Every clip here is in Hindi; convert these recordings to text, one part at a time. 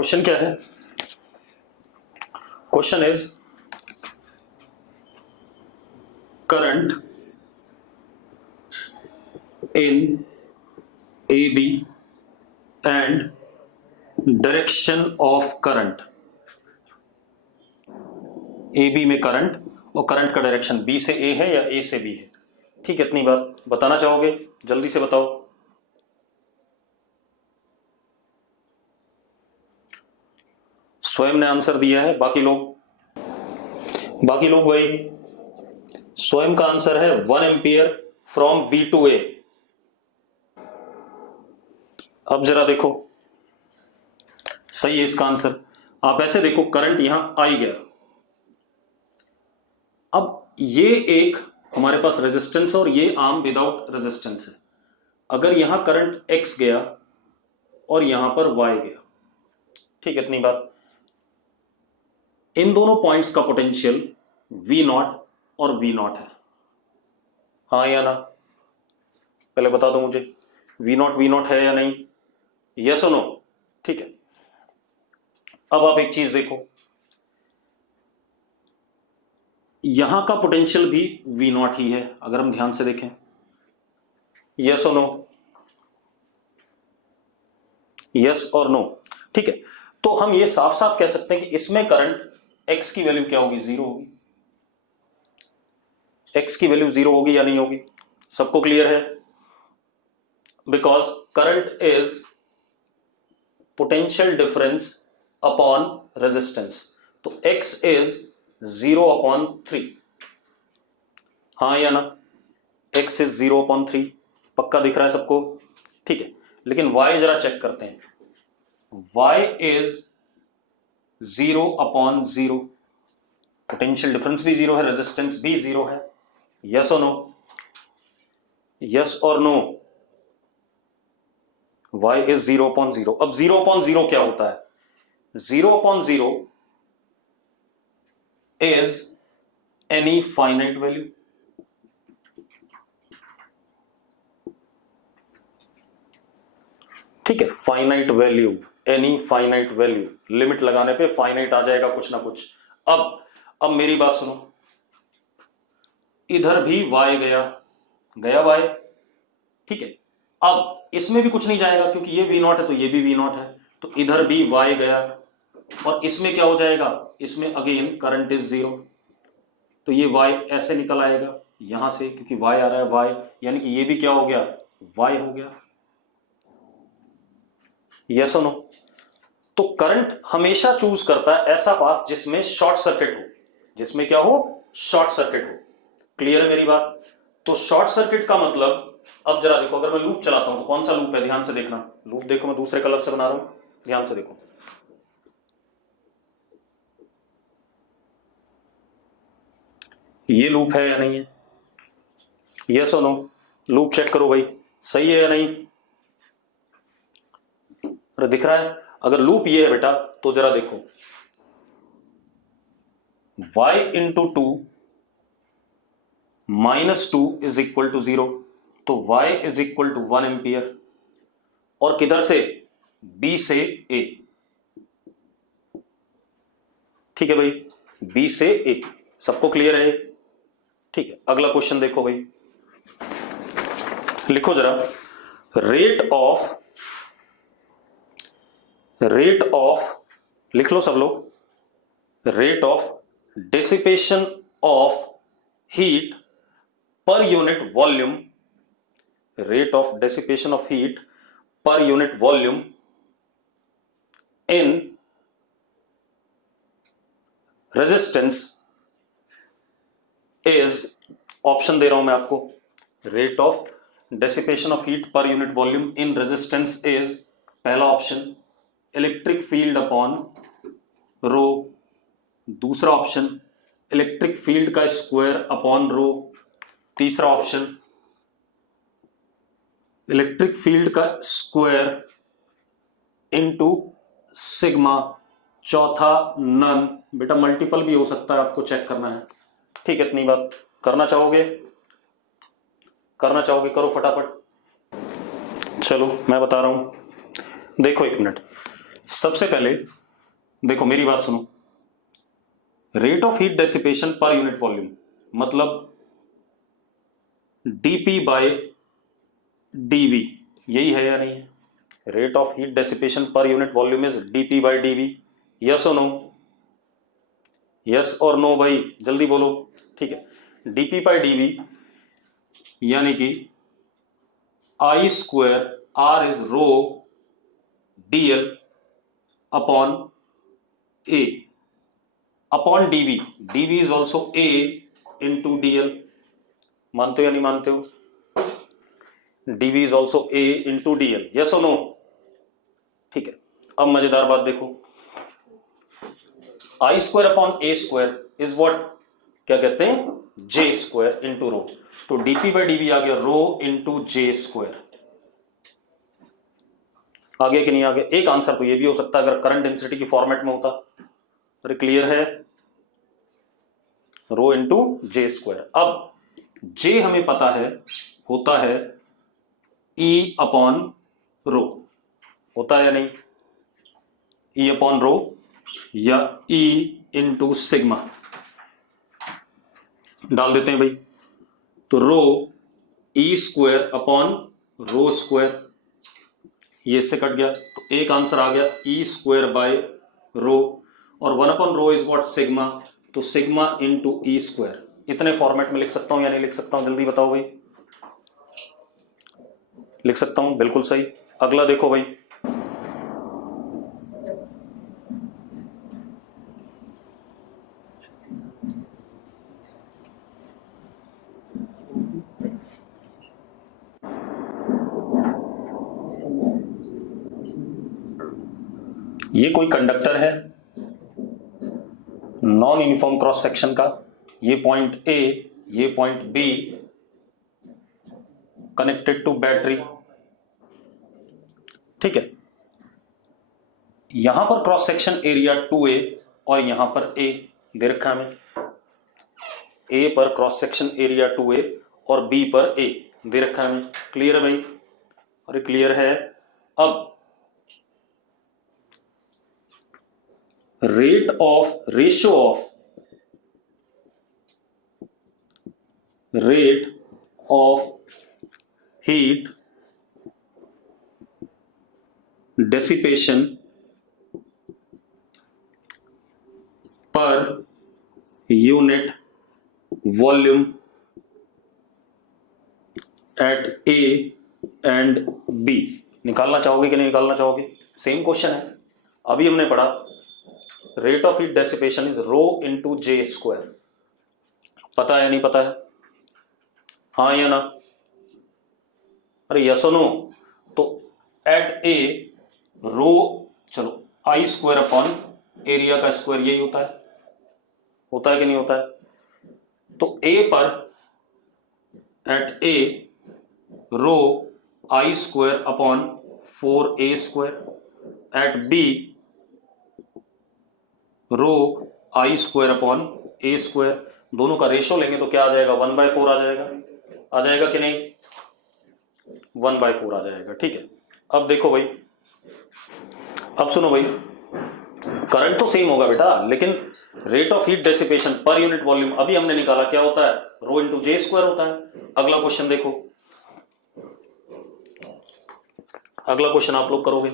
क्वेश्चन क्या है? Question is current in A B and direction of current. A B में करंट और करंट का डायरेक्शन बी से ए है या ए से बी है। ठीक है, इतनी बात बताना चाहोगे? जल्दी से बताओ। स्वयं ने आंसर दिया है, बाकी लोग भाई स्वयं का आंसर है 1 एम्पियर फ्रॉम बी टू ए। अब जरा देखो, सही है इसका आंसर। आप ऐसे देखो, करंट यहां आ ही गया। अब ये एक हमारे पास रेजिस्टेंस और ये आर्म विदाउट रेजिस्टेंस है। अगर यहां करंट एक्स गया और यहां पर वाई गया, ठीक है, इतनी बात। इन दोनों पॉइंट्स का पोटेंशियल V नॉट और V नॉट है, हाँ या ना? पहले बता दो मुझे, V नॉट है या नहीं? यस और नो? ठीक है। अब आप एक चीज देखो, यहां का पोटेंशियल भी V नॉट ही है, अगर हम ध्यान से देखें। यस और नो? यस और नो? ठीक है, तो हम ये साफ साफ कह सकते हैं कि इसमें करंट x की वैल्यू क्या होगी? 0 होगी। x की वैल्यू 0 होगी या नहीं होगी? सबको क्लियर है? Because current is potential difference upon resistance, तो x इज 0/3। हाँ या ना? x is 0/3। पक्का दिख रहा है सबको? ठीक है, लेकिन y जरा चेक करते हैं। y is 0/0। पोटेंशियल डिफरेंस भी 0 है, रेजिस्टेंस भी 0 है। यस और नो? यस और नो? y is 0/0। अब 0/0 क्या होता है? 0/0 इज एनी फाइनाइट वैल्यू। ठीक है, finite value, any finite value. Limit लगाने पे फाइनाइट आ जाएगा कुछ ना कुछ। अब मेरी बात सुनो, इधर भी y गया y, ठीक है। अब इसमें भी कुछ नहीं जाएगा क्योंकि ये V नॉट है तो ये भी V नॉट है, तो इधर भी y गया और इसमें क्या हो जाएगा? इसमें अगेन करंट इज 0, तो ये y ऐसे निकल आएगा यहां से, क्योंकि y आ रहा है y, यानी कि ये भी क्या हो गया? y हो गया। यस और नो? तो करंट हमेशा चूज करता है ऐसा पाथ जिसमें शॉर्ट सर्किट हो, जिसमें क्या हो? शॉर्ट सर्किट हो। क्लियर है मेरी बात? तो शॉर्ट सर्किट का मतलब, अब जरा देखो, अगर मैं लूप चलाता हूं तो कौन सा लूप है? ध्यान से देखना, लूप देखो, मैं दूसरे कलर से बना रहा हूं, ध्यान से देखो। ये लूप है या नहीं है? यस और नो? लूप चेक करो भाई, सही है या नहीं? अरे दिख रहा है? अगर लूप ये है बेटा तो जरा देखो, y into 2 -2 is equal to 0, तो y is equal to 1 ampere. और किधर से? b से a। ठीक है भाई, b से a। सबको क्लियर है? ठीक है, अगला क्वेश्चन देखो भाई, लिखो जरा, रेट ऑफ लिख लो सब लोग, rate of dissipation of heat per unit volume, rate of dissipation of heat per unit volume in resistance is, option दे रहा हूं मैं आपको, rate of dissipation of heat per unit volume in resistance is, पहला option electric field upon rho, दूसरा ऑप्शन इलेक्ट्रिक फील्ड का स्क्वायर अपॉन रो, तीसरा ऑप्शन इलेक्ट्रिक फील्ड का स्क्वायर इनटू सिग्मा, चौथा नन। बेटा मल्टीपल भी हो सकता है, आपको चेक करना है। ठीक है, इतनी बात। करना चाहोगे? करो फटाफट। चलो मैं बता रहा हूं, देखो एक मिनट। सबसे पहले देखो मेरी बात सुनो, rate of heat dissipation per unit volume मतलब डीपी बाय डीवी, यही है या नहीं है? Rate of heat dissipation per unit volume is DP by DV. Yes और नो? यस और नो भाई, जल्दी बोलो। ठीक है, डीपी बाय डीवी यानी कि I square R is rho dl upon A upon dV. DV is also A into dl. मानते हो या नहीं मानते हो? DV is also A into dl. Yes और नो? ठीक है, अब मजेदार बात देखो, I square upon A square is what, क्या कहते हैं, जे स्क्वायर इंटू रो। तो डीपी बाई डीवी आ गया रो इंटू जे स्क्वायर। आ गया कि नहीं आ गया? एक आंसर तो ये भी हो सकता है अगर करंट डेंसिटी की फॉर्मेट में होता। अरे क्लियर है? रो इंटू जे स्क्वायर। अब जे हमें पता है होता है ई अपॉन रो, होता है या नहीं? ई अपॉन रो या ई इंटू सिग्मा डाल देते हैं भाई। तो रो ई स्क्वायर अपॉन रो स्क्वायर, ये इससे कट गया तो एक आंसर आ गया ई स्क्वायर बाय रो, और one upon rho is what, sigma. तो सिग्मा इंटू ई स्क्वायर। इतने फॉर्मेट में लिख सकता हूं या नहीं लिख सकता हूं? जल्दी बताओ भाई। लिख सकता हूं, बिल्कुल सही। अगला देखो भाई, ये कोई कंडक्टर है नॉन यूनिफॉर्म क्रॉस सेक्शन का, ये पॉइंट ए, ये point B, connected to battery. ठीक है, यहां पर क्रॉस सेक्शन एरिया 2A और यहां पर ए दे रखा हमें। ए पर क्रॉस सेक्शन एरिया 2A और बी पर ए दे रखा हमें। क्लियर है भाई? अरे क्लियर है। अब ratio of heat dissipation per unit volume at A and B निकालना चाहोगे कि नहीं निकालना चाहोगे? सेम क्वेश्चन है, अभी हमने पढ़ा rate of heat dissipation is rho into J square. पता है या नहीं पता है? हाँ या ना? अरे यस और नो? तो एट ए रो, चलो आई स्क्वायर अपॉन एरिया का स्क्वायर, यही होता है कि नहीं होता है? तो ए पर at A rho I square upon 4a square, at B rho I square upon A square. दोनों का रेशो लेंगे तो क्या आ जाएगा? 1/4 आ जाएगा। आ जाएगा कि नहीं? 1/4 आ जाएगा। ठीक है, अब देखो भाई, अब सुनो भाई, करंट तो सेम होगा बेटा, लेकिन rate of heat dissipation per unit volume अभी हमने निकाला, क्या होता है? रो इंटू जे स्क्वायर होता है। अगला क्वेश्चन देखो, अगला क्वेश्चन आप लोग करोगे।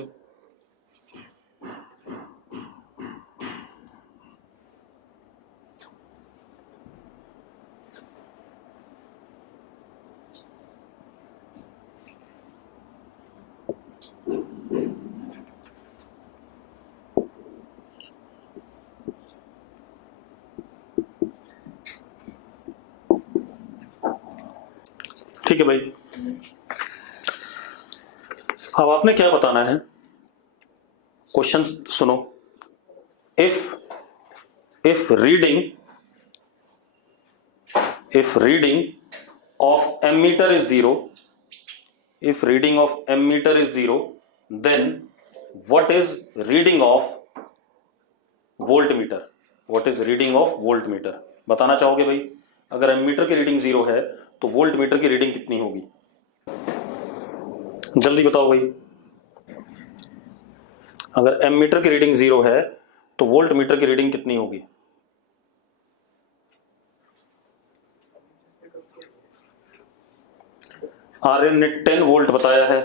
ठीक है भाई, अब आपने क्या बताना है? क्वेश्चन सुनो। If reading of ammeter is zero, if reading of ammeter is 0, then what is reading of voltmeter? What is reading of voltmeter? बताना चाहोगे भाई? अगर एमीटर की रीडिंग 0 है तो वोल्टमीटर की रीडिंग कितनी होगी? जल्दी बताओ भाई। अगर एमीटर की रीडिंग 0 है तो वोल्ट मीटर की रीडिंग कितनी होगी? आर्यन ने 10 वोल्ट बताया है,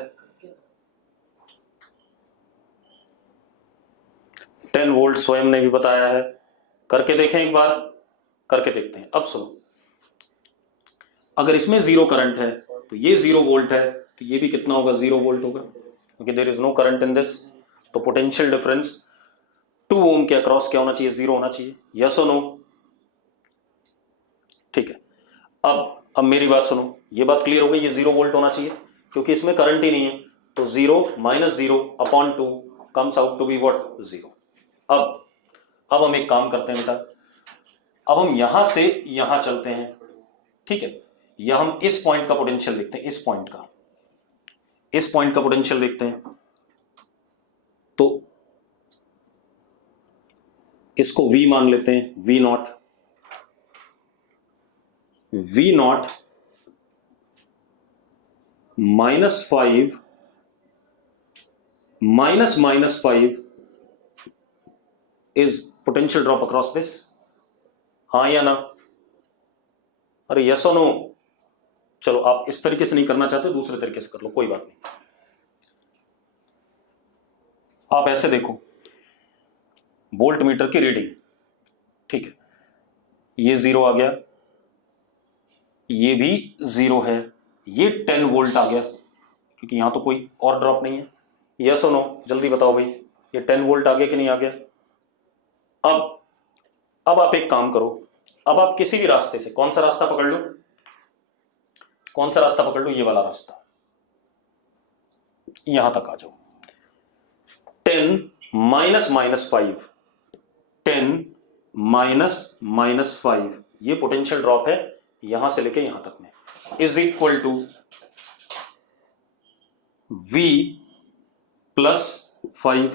10 वोल्ट स्वयं ने भी बताया है। करके देखें एक बार, करके देखते हैं। अब सुनो, अगर इसमें 0 करंट है तो ये 0 वोल्ट है, तो ये भी कितना होगा? 0 वोल्ट होगा, क्योंकि there is no current in this. तो पोटेंशियल डिफरेंस 2 ओम के अक्रॉस क्या होना चाहिए? 0 होना चाहिए। यस और नो? ठीक है। अब मेरी बात सुनो, ये बात क्लियर हो गई, ये 0 वोल्ट होना चाहिए क्योंकि इसमें करंट ही नहीं है। तो 0 minus 0 upon 2 comes out to be what? 0। अब हम एक काम करते हैं बेटा, अब हम यहां से यहां चलते हैं, ठीक है। या हम इस पॉइंट का पोटेंशियल देखते हैं, इस पॉइंट का पोटेंशियल देखते हैं। तो इसको V मान लेते हैं, V not. -5 -5 is potential drop across this. हाँ या ना? अरे यस और नो? चलो, आप इस तरीके से नहीं करना चाहते, दूसरे तरीके से कर लो, कोई बात नहीं। आप ऐसे देखो, वोल्ट मीटर की रीडिंग, ठीक है, ये 0 आ गया, ये भी 0 है, ये 10 वोल्ट आ गया क्योंकि यहां तो कोई और ड्रॉप नहीं है। यस और नो? जल्दी बताओ भाई, ये 10 वोल्ट आ गया कि नहीं आ गया? अब आप एक काम करो, अब आप किसी भी रास्ते से, कौन सा रास्ता पकड़ लो? कौन सा रास्ता पकड़ लो? ये वाला रास्ता, यहां तक आ जाओ। 10 माइनस -5, 10 माइनस -5, ये पोटेंशियल ड्रॉप है यहां से लेके यहां तक में, is equal to V plus 5,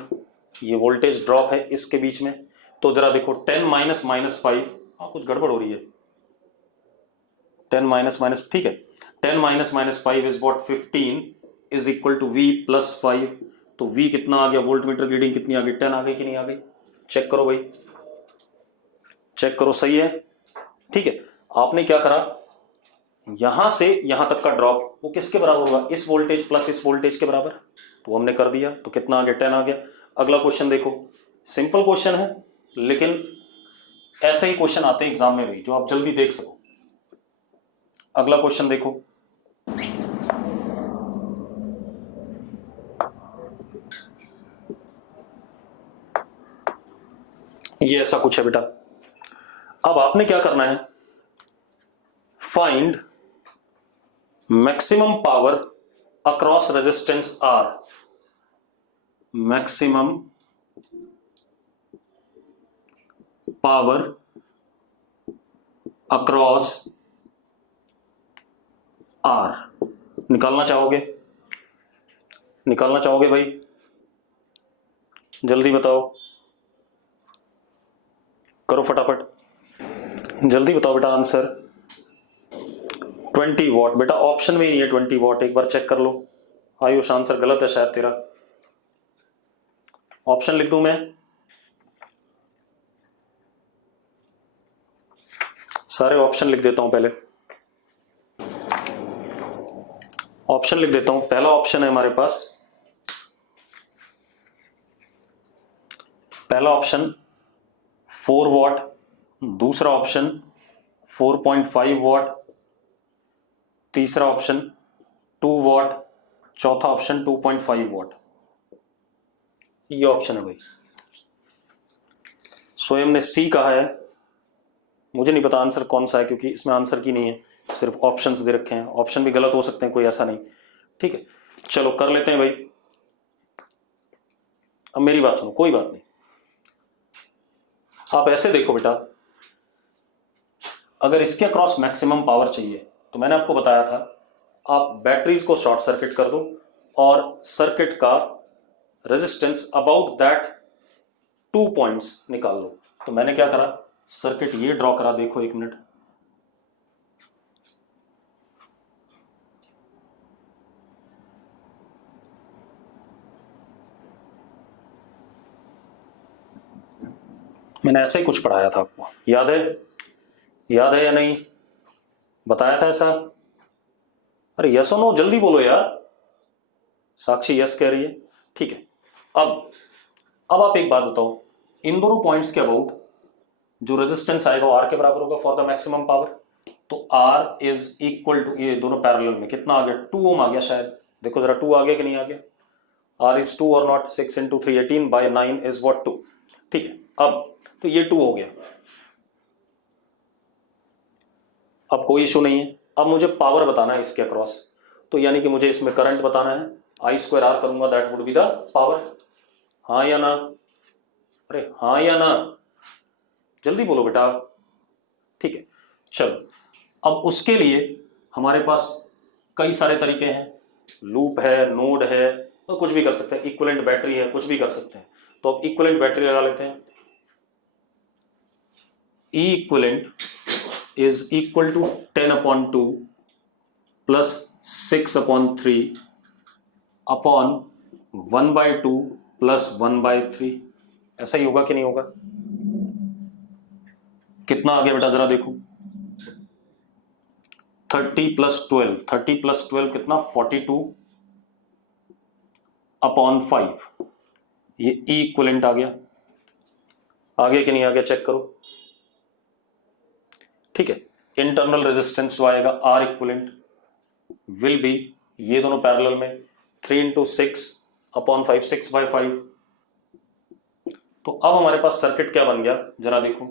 ये वोल्टेज ड्रॉप है इसके बीच में। तो जरा देखो, 10 माइनस -5, हाँ कुछ गड़बड़ हो रही है, 10 माइनस, ठीक है, 10 minus -5 is what? 15 is equal to V plus 5। तो V कितना आ गया? वोल्ट मीटर रीडिंग कितनी आ गई? 10 आ गई कि नहीं आ गई? चेक करो भाई, चेक करो, सही है, ठीक है। आपने क्या करा, यहां से यहां तक का ड्रॉप वो किसके बराबर होगा? इस वोल्टेज प्लस इस वोल्टेज के बराबर। तो हमने कर दिया, तो कितना आ गया? 10 आ गया। अगला क्वेश्चन देखो, सिंपल क्वेश्चन है, लेकिन ऐसे ही क्वेश्चन आते हैं एग्जाम में भाई, जो आप जल्दी देख सको। अगला क्वेश्चन देखो, ये ऐसा कुछ है बेटा। अब आपने क्या करना है, find maximum power across resistance R, maximum power across R निकालना चाहोगे? निकालना चाहोगे भाई? जल्दी बताओ, करो फटाफट, जल्दी बताओ बेटा आंसर। 20 वॉट बेटा, ऑप्शन में ही नहीं है 20 वॉट, एक बार चेक कर लो। आयुष आंसर गलत है शायद तेरा, ऑप्शन लिख दूं मैं? सारे ऑप्शन लिख देता हूं, पहले ऑप्शन लिख देता हूं। पहला ऑप्शन है हमारे पास, पहला ऑप्शन 4 वॉट, दूसरा ऑप्शन 4.5 वॉट, तीसरा ऑप्शन 2 वॉट, चौथा ऑप्शन 2.5 वॉट। ये ऑप्शन है भाई। स्वयं ने सी कहा है, मुझे नहीं पता आंसर कौन सा है क्योंकि इसमें आंसर की नहीं है, सिर्फ ऑप्शंस दे रखे हैं। ऑप्शन भी गलत हो सकते हैं, कोई ऐसा नहीं, ठीक है। चलो कर लेते हैं भाई। अब मेरी बात सुनो, कोई बात नहीं, आप ऐसे देखो बेटा, अगर इसके अक्रॉस मैक्सिमम पावर चाहिए तो मैंने आपको बताया था, आप बैटरीज को शॉर्ट सर्किट कर दो और सर्किट का रेजिस्टेंस अबाउट दैट 2 पॉइंट्स निकाल लो। तो मैंने क्या करा, सर्किट ये ड्रॉ करा, देखो एक मिनट, मैंने ऐसे ही कुछ पढ़ाया था आपको, याद है? याद है या नहीं? बताया था ऐसा? अरे यस और नो जल्दी बोलो यार। साक्षी यस कह रही है, ठीक है। अब आप एक बात बताओ, इन दोनों पॉइंट्स के अबाउट जो रेजिस्टेंस आएगा वो आर के बराबर होगा फॉर द मैक्सिमम पावर। तो आर इज इक्वल टू, ये दोनों पैरेलल में कितना आ गया, 2 ओम आ गया शायद, देखो जरा 2 आ गया कि नहीं आ गया? आर इज 2 और not, 6 into 3 18 by 9 is what 2, ठीक है। अब तो ये 2 हो गया, अब कोई इशू नहीं है। अब मुझे पावर बताना है इसके अक्रॉस, तो यानी कि मुझे इसमें करंट बताना है, आई स्क्वायर आर करूंगा, that would be the power. हाँ या ना? अरे हाँ या ना, जल्दी बोलो बेटा, ठीक है। चलो अब उसके लिए हमारे पास कई सारे तरीके हैं, लूप है, नोड है, तो कुछ भी कर सकते हैं, इक्विवेलेंट बैटरी है, कुछ भी कर सकते हैं। तो अब इक्विवेलेंट बैटरी लगा लेते हैं। E equivalent is equal to 10/2 plus 6/3 upon 1/2 plus 1/3। ऐसा ही होगा कि नहीं होगा? कितना आ गया बेटा जरा देखो, 30 + 12, 30 + 12 कितना, 42/5। ये E इक्विवेलेंट आ गया कि नहीं आ गया, चेक करो, ठीक है। इंटरनल रेजिस्टेंस जो आएगा आर इक्विवेलेंट विल बी, ये दोनों पैरेलल में, 3 × 6/5, 6/5। तो अब हमारे पास सर्किट क्या बन गया जरा देखो,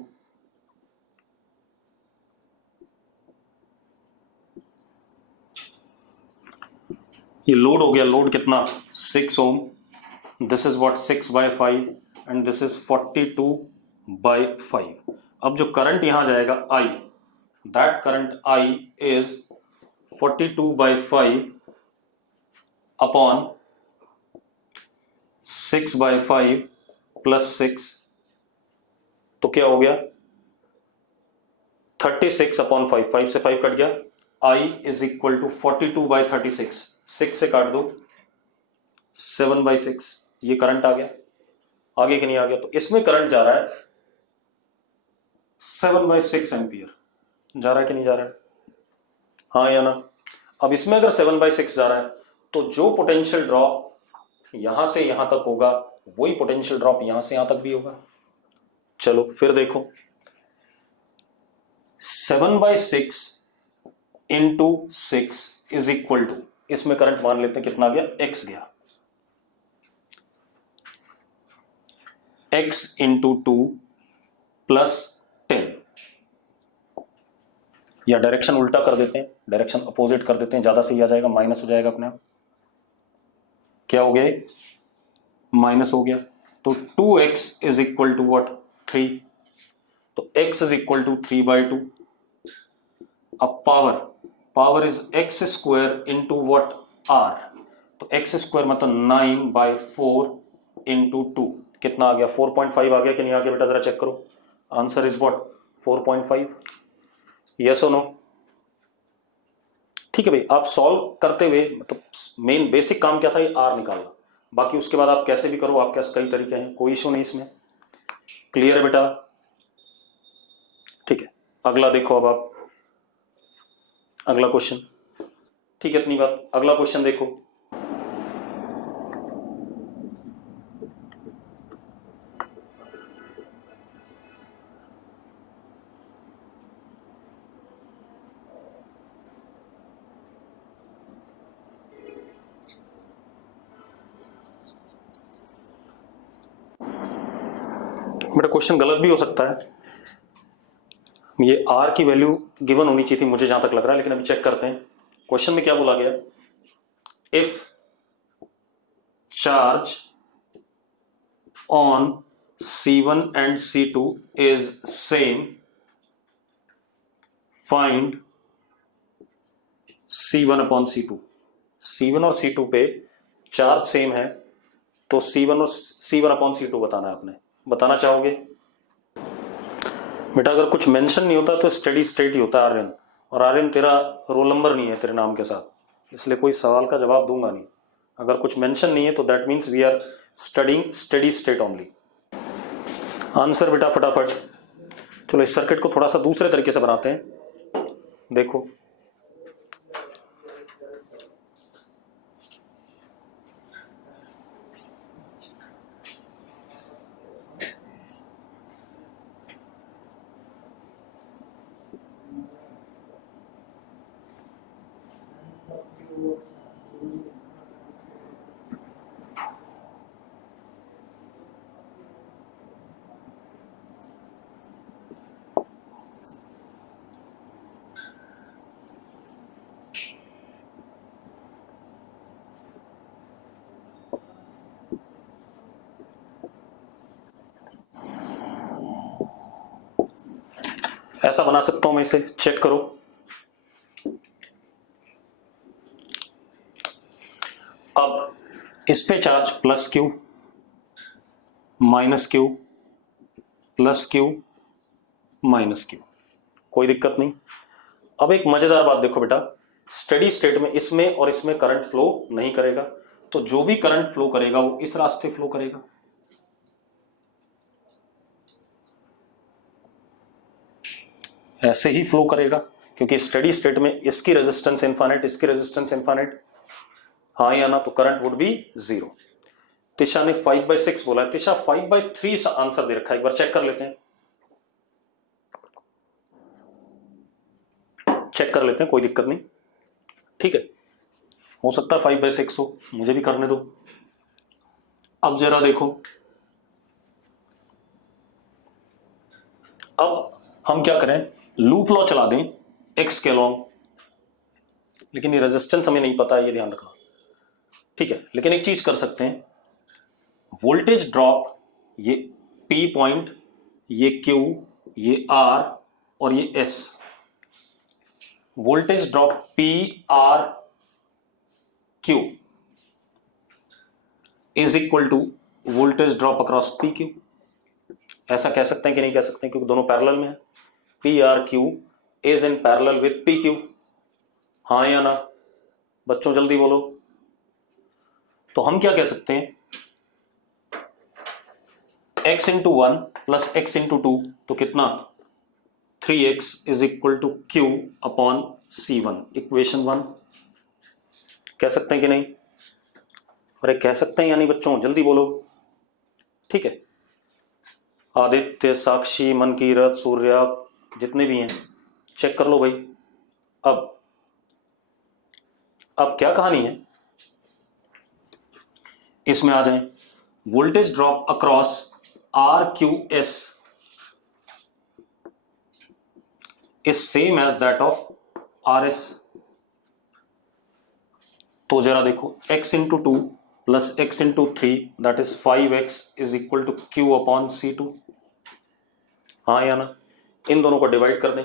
ये लोड हो गया, लोड कितना, 6 ohm, this is what 6/5 and this is 42/5। अब जो करंट यहां जाएगा I, that current I is 42/5 upon 6/5 plus 6, तो क्या हो गया, 36/5, 5 से 5 कट गया, I इज इक्वल टू 42/36, 6 से काट दो, 7/6, ये करंट आ गया, आगे कि नहीं आ गया? तो इसमें करंट जा रहा है 7/6 एम्पियर, जा रहा है कि नहीं जा रहा है? हाँ या ना? अब इसमें अगर 7/6 जा रहा है तो जो पोटेंशियल ड्रॉप यहां से यहां तक होगा वही पोटेंशियल ड्रॉप यहां से यहां तक भी होगा। चलो फिर देखो, 7/6 इंटू 6 इज इक्वल टू, इसमें करंट मान लेते हैं कितना गया, x गया, x इंटू 2 प्लस 10, या डायरेक्शन उल्टा कर देते हैं, डायरेक्शन अपोजिट कर देते हैं, ज्यादा सही आ जाएगा, माइनस हो जाएगा अपने आप, क्या हो गया, माइनस हो गया। तो 2x is equal to what, 3, तो x इज इक्वल टू 3/2। अब power is x square into what, r, तो x स्क्वायर मतलब 9/4 इंटू 2, कितना आ गया, 4.5 आ गया कि नहीं आ गया बेटा, जरा चेक करो, आंसर इज व्हाट 4.5, यस और नो? ठीक है भाई, आप सॉल्व करते हुए मतलब मेन बेसिक काम क्या था, ये आर निकालना, बाकी उसके बाद आप कैसे भी करो, आपके पास कई तरीके हैं, कोई इशू नहीं इसमें, क्लियर है बेटा? ठीक है, अगला देखो, अब आप अगला क्वेश्चन, ठीक है इतनी बात, अगला क्वेश्चन देखो, बेटा क्वेश्चन गलत भी हो सकता है, ये आर की वैल्यू गिवन होनी चाहिए थी मुझे जहां तक लग रहा है, लेकिन अभी चेक करते हैं क्वेश्चन में क्या बोला गया, if charge on C1 and C2 is same, find C1/C2। C1 और C2 पे चार्ज सेम है, तो C1/C2 बताना है, आपने बताना चाहोगे बेटा? अगर कुछ मेंशन नहीं होता तो स्टडी स्टेट ही होता है आर्यन, और आर्यन तेरा रोल नंबर नहीं है तेरे नाम के साथ, इसलिए कोई सवाल का जवाब दूंगा नहीं। अगर कुछ मेंशन नहीं है तो that means we are studying study state only. Answer बेटा फटाफट। चलो इस सर्किट को थोड़ा सा दूसरे तरीके से बनाते हैं। देखो ऐसा बना सकता हूं मैं इसे, चेक करो। अब इस पे charge plus Q minus Q plus Q minus Q, कोई दिक्कत नहीं। अब एक मजेदार बात देखो बेटा, स्टेडी स्टेट में इसमें और इसमें करंट फ्लो नहीं करेगा, तो जो भी करंट फ्लो करेगा वो इस रास्ते फ्लो करेगा। ऐसे ही फ्लो करेगा, क्योंकि स्टेडी स्टेट में इसकी रेजिस्टेंस इनफाइनाइट, इसकी रेजिस्टेंस इनफाइनाइट, हाँ या ना, तो current would be zero. Tisha ने 5/6 बोला है, तिशा 5/3 आंसर दे रखा है, एक बार चेक कर लेते हैं, चेक कर लेते हैं, कोई दिक्कत नहीं, ठीक है। हो सकता है 5/6 हो, मुझे भी करने दो। अब जरा देखो, अब हम क्या करें, लूप लॉ चला दें एक्स के लॉन्ग, लेकिन ये रेजिस्टेंस हमें नहीं पता है, ये ध्यान रखना, ठीक है। लेकिन एक चीज कर सकते हैं, वोल्टेज ड्रॉप, ये P पॉइंट, ये Q, ये R और ये S, voltage drop P R Q is equal to voltage drop across P Q। ऐसा कह सकते हैं कि नहीं कह सकते हैं, क्योंकि दोनों पैरेलल में है। P R Q is in parallel with P Q, हाँ या ना बच्चों, जल्दी बोलो। तो हम क्या कह सकते हैं, x into 1 plus x into 2, तो कितना, 3x is equal to Q upon C1, equation 1। कह सकते हैं कि नहीं, अरे कह सकते हैं या नहीं बच्चों, जल्दी बोलो, ठीक है। आदित्य, साक्षी, मनकीरत, सूर्या, जितने भी हैं चेक कर लो भाई। अब क्या कहानी है, इसमें आ जाए, voltage drop across R Q S is same as that of R S. तो जरा देखो, x into 2 plus x into 3 that is 5x is equal to Q upon C2, हाँ या ना, इन दोनों को डिवाइड कर दें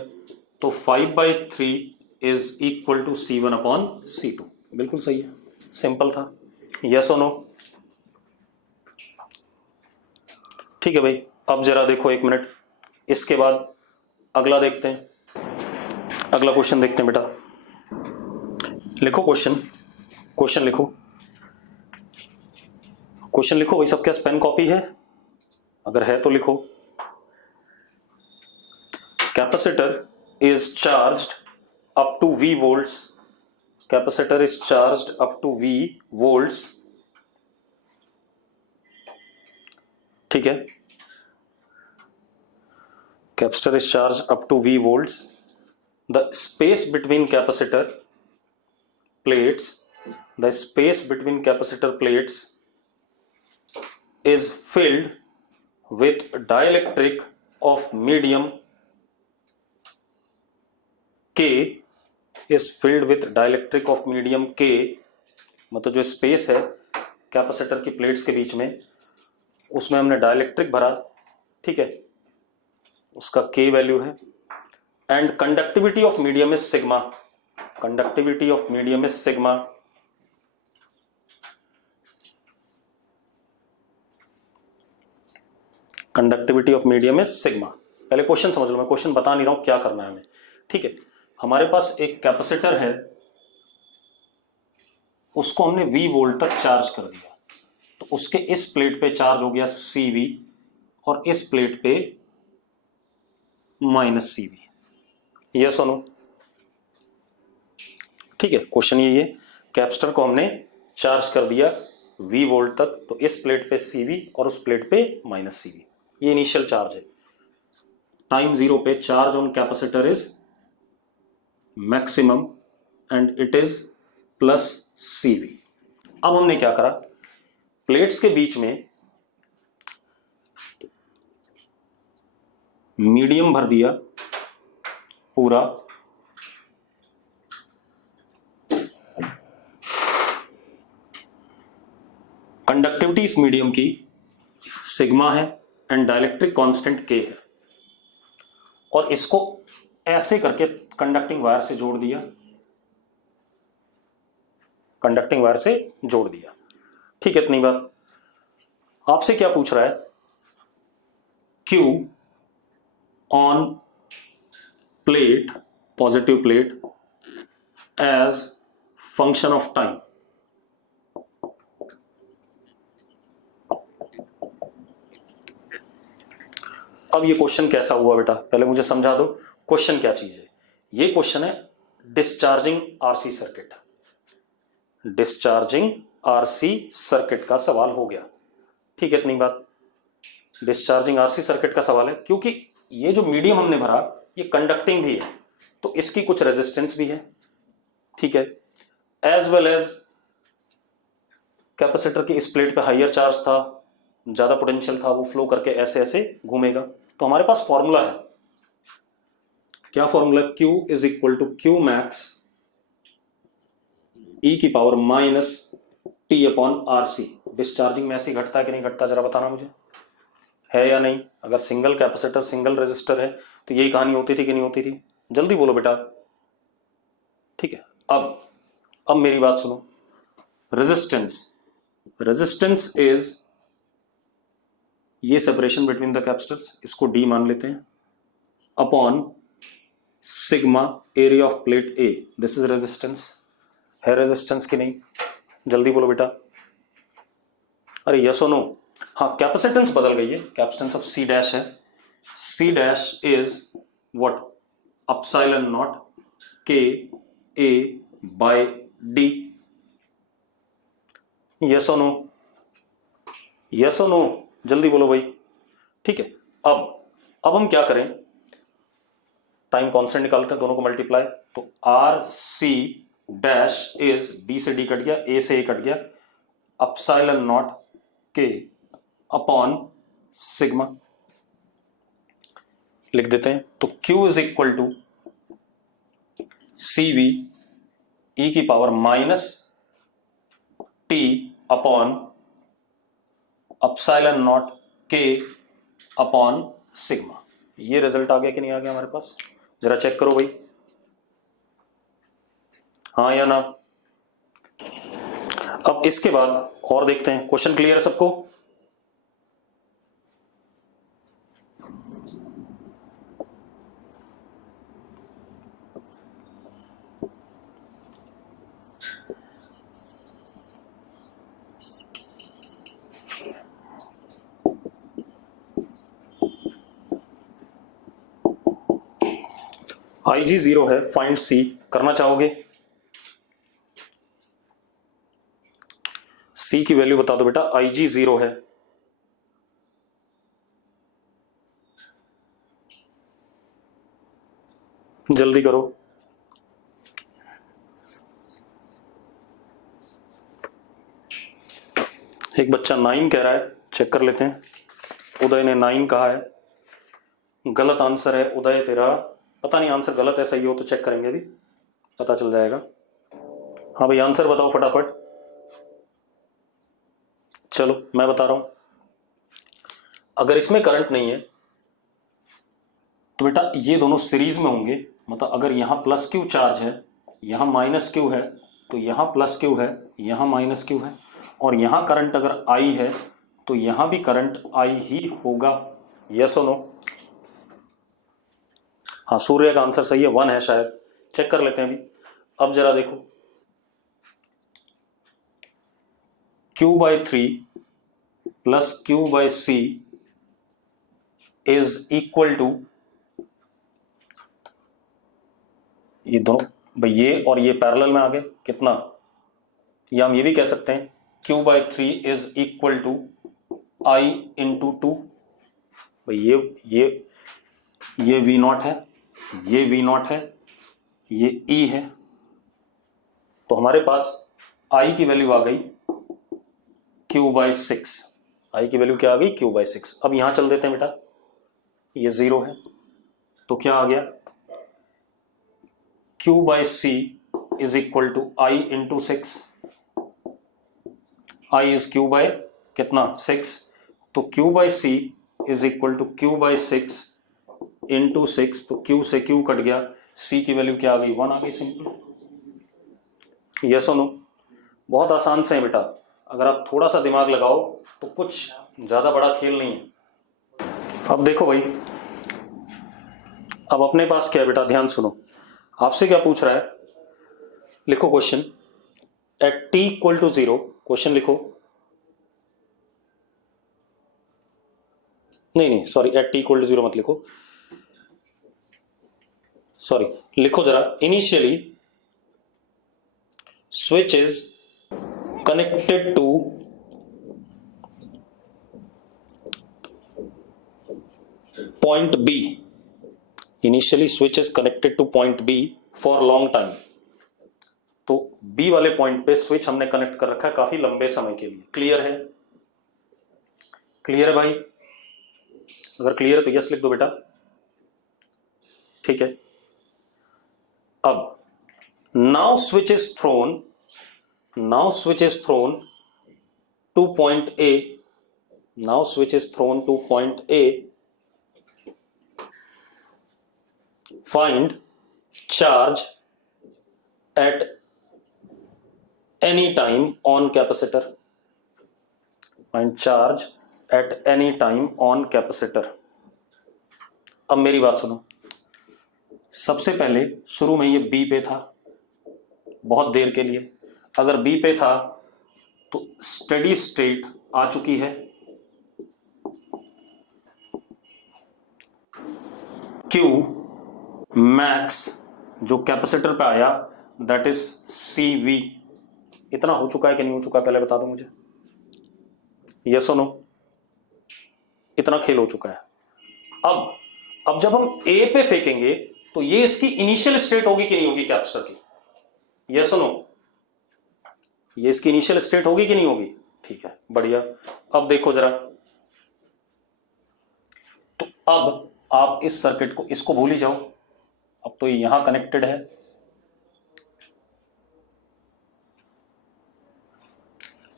तो 5/3 is equal to C1 upon C2, बिल्कुल सही है, सिंपल था, यस और नो, ठीक है भाई। अब जरा देखो एक मिनट, इसके बाद अगला देखते हैं, अगला क्वेश्चन देखते हैं बेटा। लिखो क्वेश्चन लिखो, क्वेश्चन लिखो भाई, सबके पास पेन कॉपी है, अगर है तो लिखो। Capacitor is charged up to V volts, capacitor is charged up to V volts, ठीक है, capacitor is charged up to V volts, the space between capacitor plates, the space between capacitor plates is filled with dielectric of medium K, is filled with dielectric of medium K, मतलब जो स्पेस है कैपेसिटर की प्लेट्स के बीच में, उसमें हमने डाइलेक्ट्रिक भरा, ठीक है, उसका K वैल्यू है, and conductivity of medium is sigma, conductivity of medium is sigma, conductivity of medium is sigma. पहले क्वेश्चन समझ लो, मैं क्वेश्चन बता नहीं रहा हूं क्या करना है हमें, ठीक है। हमारे पास एक कैपेसिटर है, उसको हमने V वोल्ट तक चार्ज कर दिया, तो उसके इस प्लेट पे चार्ज हो गया CV, और इस प्लेट पे माइनस CV। यस और नो? ठीक है, क्वेश्चन यही है, कैपेसिटर को हमने चार्ज कर दिया V वोल्ट तक, तो इस प्लेट पे CV और उस प्लेट पे माइनस CV, ये इनिशियल चार्ज है। टाइम 0 पे charge on capacitor is maximum and it is plus CV। अब हमने क्या करा, प्लेट्स के बीच में मीडियम भर दिया पूरा, कंडक्टिविटी इस मीडियम की सिग्मा है एंड डाइलेक्ट्रिक कांस्टेंट K है, और इसको ऐसे करके कंडक्टिंग वायर से जोड़ दिया, कंडक्टिंग वायर से जोड़ दिया। ठीक है, इतनी बात। आपसे क्या पूछ रहा है, Q on plate, positive plate, as function of time. अब ये क्वेश्चन कैसा हुआ बेटा, पहले मुझे समझा दो क्वेश्चन क्या चीज है। ये क्वेश्चन है discharging RC circuit, discharging RC circuit का सवाल हो गया। ठीक है, इतनी बात। डिस्चार्जिंग RC सर्किट का सवाल है क्योंकि ये जो मीडियम हमने भरा ये कंडक्टिंग भी है, तो इसकी कुछ रेजिस्टेंस भी है। ठीक है, एज वेल एज कैपेसिटर की इस प्लेट पे हाइयर चार्ज था, ज्यादा पोटेंशियल था, वो फ्लो करके ऐसे ऐसे घूमेगा। तो हमारे पास फॉर्मूला है, क्या formula, Q is equal to Q max E की power minus T upon RC। Discharging में ऐसे घटता है कि नहीं घटता, जरा बताना मुझे, है या नहीं? अगर सिंगल कैपेसिटर सिंगल रेजिस्टर है तो यही कहानी होती थी कि नहीं होती थी? जल्दी बोलो बेटा। ठीक है, अब मेरी बात सुनो, रेजिस्टेंस, रेजिस्टेंस इज ये सेपरेशन बिटवीन द कैपेसिटर्स, इसको D मान लेते हैं, upon sigma area of plate A, this is resistance. है रेजिस्टेंस कि नहीं? जल्दी बोलो बेटा। अरे यस और नो? हाँ, कैपेसिटेंस बदल गई है, कैपेसिटेंस अब C डैश है। C dash is what, epsilon naught K A by D। Yes और नो? यस और नो? जल्दी बोलो भाई। ठीक है, अब हम क्या करें, टाइम कांस्टेंट निकालते हैं, दोनों को मल्टीप्लाई, तो RC डैश इज D से D कट गया, A से A कट गया, epsilon naught K upon sigma लिख देते हैं। तो Q is equal to CV E की power minus T upon epsilon naught K upon sigma. ये रिजल्ट आ गया कि नहीं आ गया हमारे पास? जरा चेक करो भाई, हाँ या ना? अब इसके बाद और देखते हैं, क्वेश्चन क्लियर है सबको? IG 0 है, फाइंड C करना चाहोगे? C की वैल्यू बता दो बेटा, IG 0 है। जल्दी करो। एक बच्चा 9 कह रहा है, चेक कर लेते हैं। उदय ने 9 कहा है, गलत आंसर है उदय तेरा। पता नहीं आंसर गलत है सही हो तो चेक करेंगे, अभी पता चल जाएगा। हाँ भाई, आंसर बताओ फटाफट। चलो मैं बता रहा हूं, अगर इसमें करंट नहीं है तो बेटा ये दोनों सीरीज में होंगे, मतलब अगर यहां प्लस Q चार्ज है, यहां माइनस Q है, तो यहां प्लस Q है, यहां माइनस Q है, और यहां करंट अगर I है तो यहां भी करंट I ही होगा। यस और नो? हाँ, सूर्य का आंसर सही है, 1 है शायद, चेक कर लेते हैं अभी। अब जरा देखो, Q/3 plus Q/C is equal to, ये दोनों भाई ये और ये पैरेलल में आ गए कितना, या हम ये भी कह सकते हैं q/3 is equal to I into 2। भाई ये V नॉट है, ये V नॉट है, ये E है, तो हमारे पास I की वैल्यू आ गई q/6। I की वैल्यू क्या आ गई, q/6। अब यहां चल देते हैं बेटा, ये 0 है तो क्या आ गया, q/c is equal to I into 6। I is q by कितना 6, तो q/c is equal to q/6 into 6, तो q से q कट गया, c की वैल्यू क्या आ गई, 1 आ गई, सिंपल। यस और नो, बहुत आसान से है बेटा, अगर आप थोड़ा सा दिमाग लगाओ तो कुछ ज्यादा बड़ा खेल नहीं है। अब देखो भाई, अब अपने पास क्या है बेटा, ध्यान सुनो, आपसे क्या पूछ रहा है, लिखो question, at t equal to 0, question लिखो, नहीं sorry, at t equal to 0 मत लिखो, सॉरी, लिखो जरा, initially switch is connected to point B, initially switch is connected to point B for long time. तो B वाले पॉइंट पे स्विच हमने कनेक्ट कर रखा है काफी लंबे समय के लिए। क्लियर है, क्लियर है भाई, अगर क्लियर है तो यस लिख दो बेटा, ठीक है। अब now switch is throne, now switch is throne two point A, now switch is throne two point A, find charge at any time on capacitor, find charge at any time on capacitor। अब मेरी बात सुनो, सबसे पहले शुरू में ये B पे था बहुत देर के लिए, अगर B पे था तो स्टेडी स्टेट आ चुकी है Q मैक्स जो कैपेसिटर पे आया दैट इज CV। इतना हो चुका है कि नहीं हो चुका है, पहले बता दो मुझे, यस और नो, इतना खेल हो चुका है। अब जब हम A पे फेंकेंगे तो ये इसकी इनिशियल स्टेट होगी कि नहीं होगी कैपेसिटर की, यस और नो, ये इसकी इनिशियल स्टेट होगी कि नहीं होगी, ठीक है, बढ़िया। अब देखो जरा, तो अब आप इस सर्किट को, इसको भूल ही जाओ, अब तो यहां कनेक्टेड है,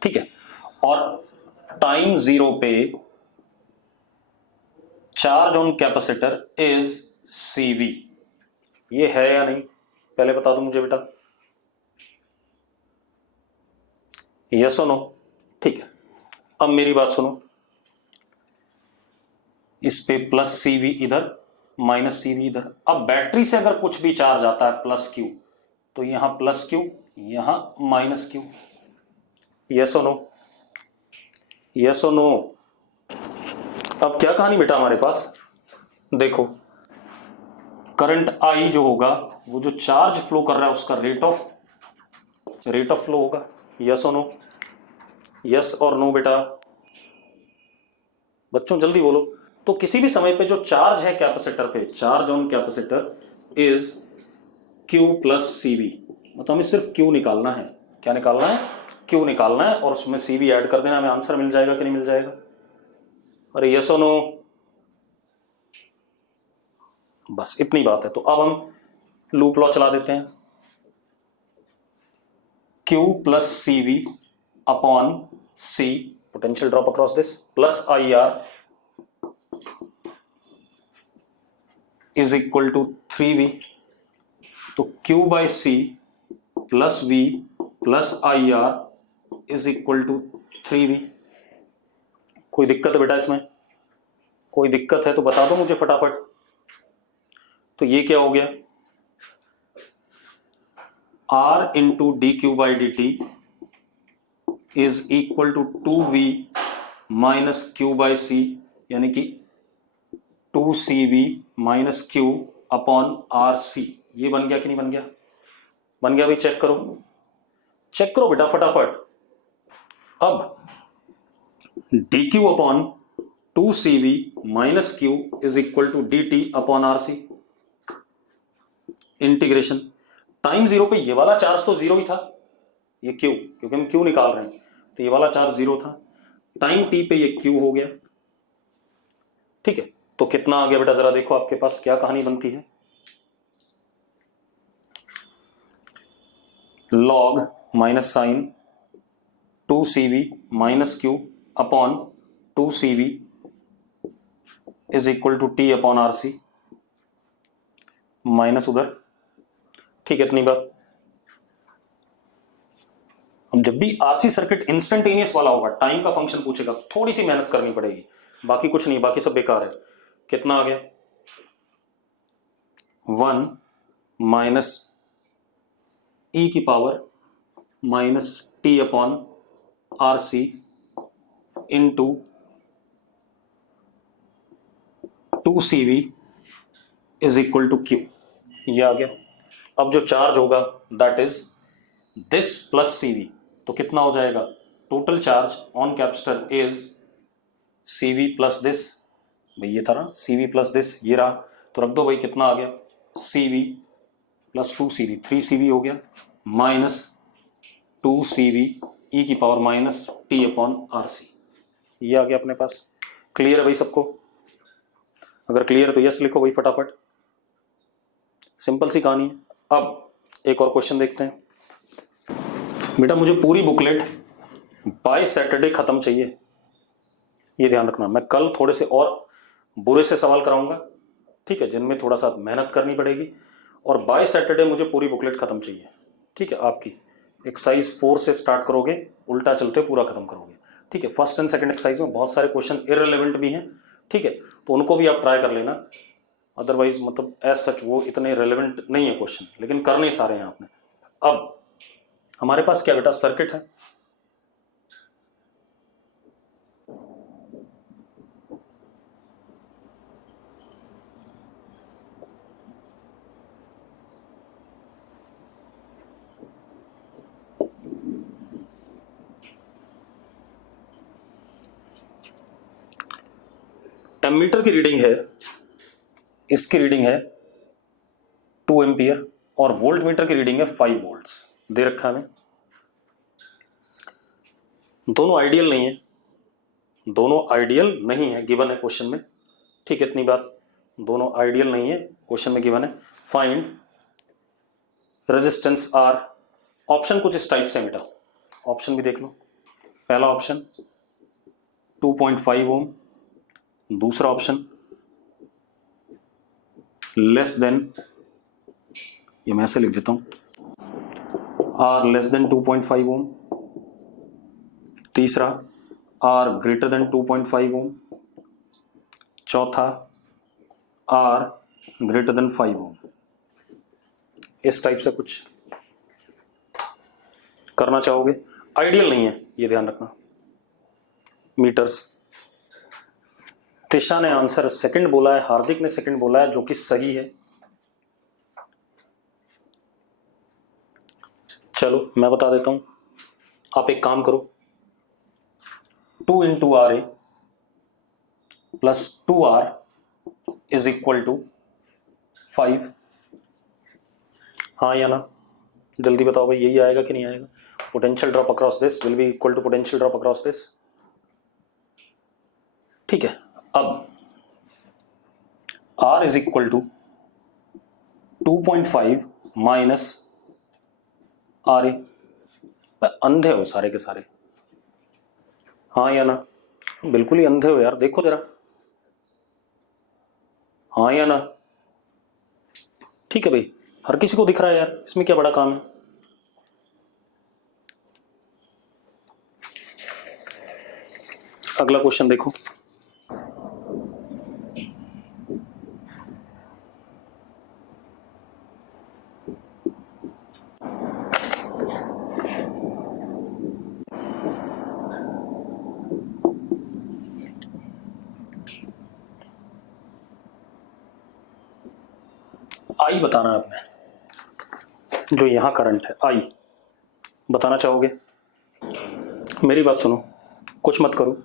ठीक है, और टाइम 0 पे charge on capacitor is CV। ये है या नहीं, पहले बता दो मुझे बेटा, यस और नो, ठीक है। अब मेरी बात सुनो, इस पे प्लस CV इधर, माइनस CV इधर। अब बैटरी से अगर कुछ भी चार्ज आता है प्लस Q, तो यहां प्लस Q, यहां माइनस Q, यस और नो, यस और नो। अब क्या कहानी बेटा हमारे पास, देखो, करंट I जो होगा वो जो चार्ज फ्लो कर रहा है उसका रेट ऑफ फ्लो होगा, यस और नो, यस और नो बेटा, बच्चों जल्दी बोलो। तो किसी भी समय पे जो चार्ज है कैपेसिटर पे, charge on capacitor is Q plus CV, मतलब हमें सिर्फ Q निकालना है, क्या निकालना है, Q निकालना है, और उसमें CV ऐड कर देना, हमें आंसर मिल जाएगा कि नहीं मिल जाएगा, अरे यस और नो, बस इतनी बात है। तो अब हम लूप लॉ चला देते हैं, Q plus CV upon C, potential drop across this, plus IR is equal to 3V। तो Q/C plus V plus IR is equal to 3V। कोई दिक्कत है बेटा इसमें, कोई दिक्कत है तो बता दो मुझे फटाफट। तो ये क्या हो गया, R into dQ/dt is equal to 2V minus Q/C, यानी कि two C V minus Q upon R C. ये बन गया कि नहीं बन गया? बन गया भाई, चेक करो बेटा फटाफट। अब D Q upon two C V minus Q is equal to D T upon R C. Integration time zero पे ये वाला चार्ज तो जीरो ही था, ये क्यू, क्योंकि हम क्यू निकाल रहे हैं, तो ये वाला चार्ज जीरो था। टाइम टी पे ये क्यू हो गया, ठीक है। तो कितना आ गया बेटा, जरा देखो आपके पास क्या कहानी बनती है। Log minus sign two C V minus Q upon two C V is equal to T upon R C, minus उधर, ठीक है। इतनी बात। अब जब भी आरसी सर्किट इंस्टेंटेनियस वाला होगा, टाइम का फंक्शन पूछेगा, थोड़ी सी मेहनत करनी पड़ेगी, बाकी कुछ नहीं, बाकी सब बेकार है। कितना आ गया? 1 माइनस ई की power minus T upon R C into two C V is equal to Q. ये आ गया। अब जो चार्ज होगा that is this plus C V, तो कितना हो जाएगा? Total charge on capacitor is C V plus this, भाई ये था ना सी वी प्लस दिस, ये रहा, तो रख दो भाई। कितना आ गया? C V plus two C V, 3 C V हो गया, minus two C V e की power minus T upon R C. ये आ गया अपने पास। क्लियर है भाई सबको? अगर क्लियर है तो यस लिखो भाई फटाफट। सिंपल सी कहानी है। अब एक और क्वेश्चन देखते हैं। बेटा मुझे पूरी बुकलेट बाय सैटरडे खत्म चाहिए, ये ध्यान रखना। मैं कल थोड़े से और बुरे से सवाल कराऊंगा, ठीक है, जिनमें थोड़ा सा मेहनत करनी पड़ेगी, और बाय सैटरडे मुझे पूरी बुकलेट खत्म चाहिए, ठीक है। आपकी एक्सरसाइज 4 से स्टार्ट करोगे, उल्टा चलते पूरा खत्म करोगे, ठीक है। फर्स्ट एंड सेकंड एक्सरसाइज में बहुत सारे क्वेश्चन इररिलेवेंट भी हैं, ठीक है, तो उनको भी आप ट्राई कर लेना। अदरवाइज मतलब एज सच वो इतने रेलेवेंट नहीं है क्वेश्चन, लेकिन करने सारे हैं आपने। अब हमारे पास क्या बेटा सर्किट है, एमीटर की रीडिंग है, इसकी रीडिंग है 2 एम्पियर, और वोल्ट मीटर की रीडिंग है 5 वोल्ट्स दे रखा है। दोनों आइडियल नहीं है, दोनों आइडियल नहीं है, गिवन है क्वेश्चन में, ठीक है। इतनी बात, दोनों आइडियल नहीं है, क्वेश्चन में गिवन है। Find resistance R. ऑप्शन कुछ इस टाइप से बेटा, ऑप्शन भी देख लो। पहला ऑप्शन 2.5 ओम, दूसरा ऑप्शन लेस देन, ये मैं ऐसे लिख देता हूं, आर लेस देन 2.5 ओम, तीसरा आर ग्रेटर देन 2.5 ओम, चौथा आर ग्रेटर देन 5 ओम। इस टाइप से कुछ करना चाहोगे, आइडियल नहीं है, ये ध्यान रखना। मीटर्स, तिशा ने आंसर सेकंड बोला है, हार्दिक ने सेकंड बोला है, जो कि सही है। चलो मैं बता देता हूं, आप एक काम करो, 2 into R A plus 2R is equal to 5। हाँ या ना, जल्दी बताओ भाई, यही आएगा कि नहीं आएगा? Potential drop across this will be equal to potential drop across this, ठीक है। अब R is equal to 2.5 minus R A. अंधे हो सारे के सारे, हाँ या ना? बिल्कुल ही अंधे हो यार, देखो जरा, हाँ या ना? ठीक है भाई, हर किसी को दिख रहा है यार, इसमें क्या बड़ा काम है। अगला क्वेश्चन देखो, आई बताना है आपने, जो यहां करंट है आई बताना चाहोगे। मेरी बात सुनो, कुछ मत करो।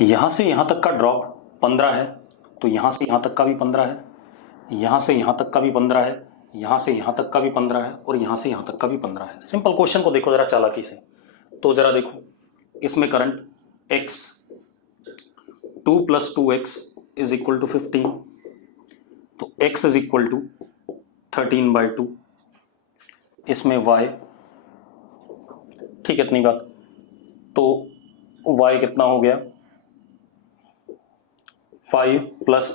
यहां से यहां तक का ड्रॉप 15 है, तो यहां से यहां तक का भी 15 है, यहां से यहां तक का भी 15 है, यहां से यहां तक का भी 15 है, और यहां से यहां तक का भी 15 है। सिंपल क्वेश्चन को देखो जरा चालाकी से। तो जरा देखो, इसमें current x 2 + 2x is equal to 15, तो x इज इक्वल टू 13/2। इसमें y, ठीक है इतनी बात, तो y कितना हो गया 5 +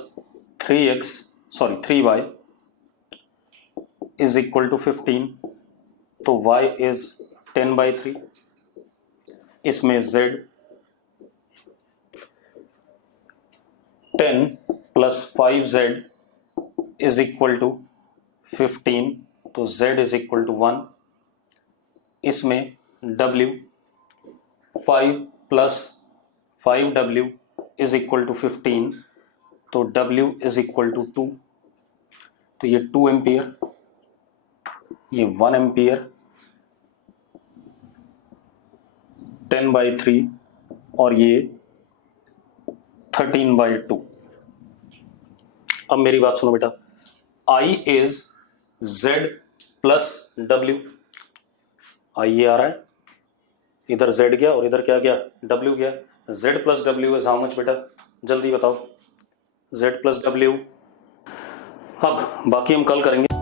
3y इज इक्वल टू 15, तो y इज 10/3। इसमें z 10 + 5z is equal to 15, तो z इज इक्वल टू 1। इसमें w 5 + 5w is equal to 15, तो w इज इक्वल टू 2, तो ये 2 एम्पियर, ये 1 एम्पियर, 10/3 और ये 13/2। अब मेरी बात सुनो बेटा, I is Z + W। I ये आ रहा है, इधर Z गया और इधर क्या गया W गया। Z + W is how much बेटा, जल्दी बताओ। Z + W। अब बाकी हम कल करेंगे।